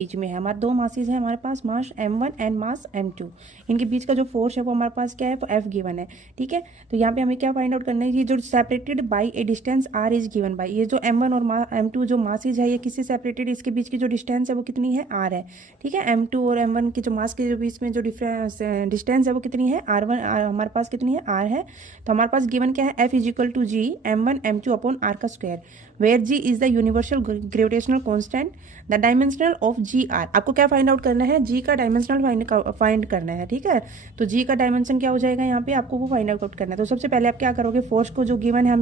बीच में है। हमारे दो मासेस है हमारे पास, मास m1 एंड मास m2। इनके बीच का जो फोर्स है वो हमारे पास क्या है, F गिवन है। ठीक है, तो यहाँ पे हमें क्या फाइंड आउट करना है, ये जो separated by A distance r is given by, ये जो m1 और m2 जो मासेज है ये किससे सेपरेटेड, इसके बीच की जो डिस्टेंस है वो कितनी है, r है। ठीक है, m2 और m1 के जो मास के जो बीच में जो डिस्टेंस है वो कितनी है, r1, हमारे पास कितनी है, r है। तो हमारे पास गिवन क्या है, F is equal to G m1 m2 upon r का square, where g is the universal gravitational constant, the dimensional of G are. आपको क्या फाइंड आउट करना है, जी का डायमेंशनल फाइंड करना है। ठीक है, तो जी का डायमेंशन क्या हो जाएगा, यहाँ पे आपको वो फाइंड आउट करना है। तो सबसे पहले आप क्या करोगे, फोर्स को जो गिवन है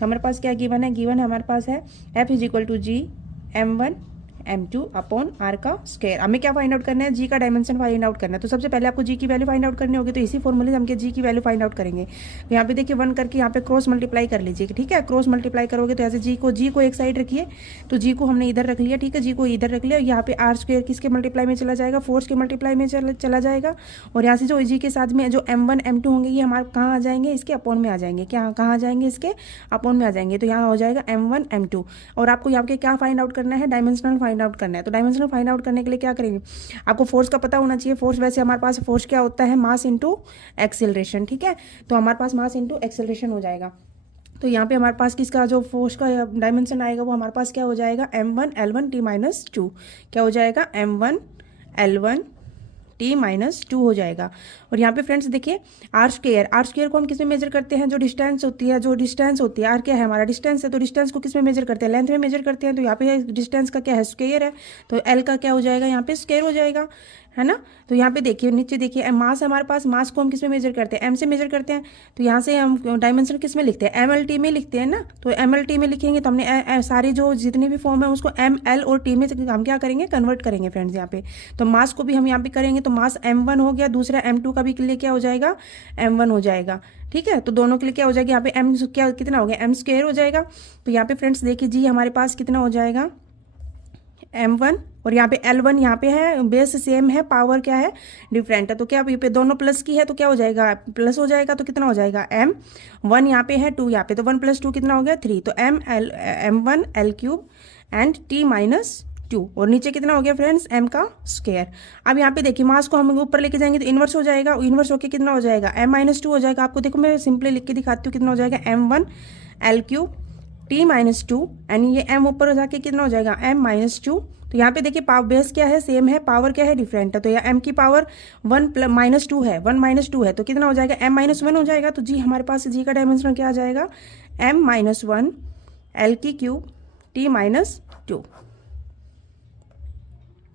हमारे पास क्या गिवन है हमारे पास है F is equal to G m1 m2 upon r का स्क्वायर। हमें क्या फाइंड आउट करना है, जी का डायमेंशन फाइंड आउट करना है। तो सबसे पहले आपको जी की वैल्यू फाइंड आउट करनी होगी, तो इसी फॉर्मूले से हम जी की वैल्यू फाइंड आउट करेंगे। तो यहाँ पे देखिए 1 करके यहाँ पे क्रॉस मल्टीप्लाई कर लीजिए। ठीक है, क्रॉस मल्टीप्लाई करोगे तो ऐसे जी को एक साइड रखिए, तो जी को हमने इधर रख लिया। ठीक है, जी को इधर रख लिया, यहाँ पे आर स्क्वायर किसके मल्टीप्लाई में चला जाएगा, फोर्स के मल्टीप्लाई में चला जाएगा। और यहाँ से जो जी के साथ में जो m1 m2 होंगे ये हमारे कहाँ आ जाएंगे, इसके अपॉन में आ जाएंगे। क्या कहाँ आ जाएंगे, इसके अपॉन में आ जाएंगे। तो यहाँ हो जाएगा m1 m2। और आपको यहाँ पे क्या फाइंड आउट करना है, डायमेंशनल फाइंड आउट करना है। तो डायमेंशनल फाइंड आउट करने के लिए क्या करेंगे, आपको फोर्स का पता होना चाहिए। फोर्स वैसे हमारे पास फोर्स क्या होता है, मास इंटू एक्सेलरेशन। ठीक है, तो हमारे पास मास इंटू एक्सेलरेशन हो जाएगा। तो यहाँ पे हमारे पास किसका जो फोर्स का डायमेंशन आएगा वो हमारे पास क्या हो जाएगा, m1 l1 t-2। क्या हो जाएगा, m1 l1 t-2 हो जाएगा। और यहाँ पे फ्रेंड्स देखिए आर स्क्वायर को हम किस में मेजर करते हैं, जो डिस्टेंस होती है आर क्या है हमारा डिस्टेंस है, तो डिस्टेंस को किस में मेजर करते हैं, लेंथ में मेजर करते हैं। तो यहाँ पे डिस्टेंस का क्या है, स्क्वायर है, तो एल का क्या हो जाएगा, यहाँ पे स्क्वायर हो जाएगा, है ना। तो यहाँ पे देखिए नीचे देखिए मास हमारे पास, मास को हम किस में मेजर करते हैं, एम से मेजर करते हैं। तो यहाँ से हम डायमेंशन किस में लिखते हैं, MLT में लिखते हैं ना। तो MLT में लिखेंगे तो हमने सारी जो जितनी भी फॉर्म है उसको ML और T में हम क्या करेंगे, कन्वर्ट करेंगे फ्रेंड्स यहाँ पे। तो मास को भी हम यहाँ पे करेंगे, तो मास m1 हो गया, दूसरा m2 का भी के लिए क्या हो जाएगा, m1 हो जाएगा। ठीक है, तो दोनों के लिए क्या हो जाएगा, यहाँ पे m क्या कितना हो गया, m स्क्वायर हो जाएगा। तो यहाँ पे फ्रेंड्स देखिए जी हमारे पास कितना हो जाएगा, m1, और यहाँ पे L1 यहाँ पे है, बेस सेम है, पावर क्या है, डिफरेंट है। तो क्या ये पे दोनों प्लस की है तो क्या हो जाएगा, प्लस हो जाएगा। तो कितना हो जाएगा, m1 यहाँ पे है, 2 यहाँ पे, तो 1 + 2 कितना हो गया, 3। तो m1 l³ एंड t-2, और नीचे कितना हो गया फ्रेंड्स, m का स्क्वायर। अब यहाँ पे देखिए मास को हम ऊपर लेके जाएंगे तो इन्वर्स हो जाएगा, इन्वर्स होके कितना हो जाएगा, m-2 हो जाएगा। आपको देखो मैं सिंपली लिख के दिखाती हूँ कितना हो जाएगा, m1 l³ t-2 एंड ये m ऊपर हो जाके कितना हो जाएगा, m-2। तो यहाँ पे देखिए पावर बेस क्या है, सेम है, पावर क्या है, डिफरेंट है। तो यह m की पावर 1 - 2 है, 1 - 2 है, तो कितना हो जाएगा, m-1 हो जाएगा। तो जी हमारे पास जी का डायमेंशन क्या आ जाएगा, m-1 l³ t-2।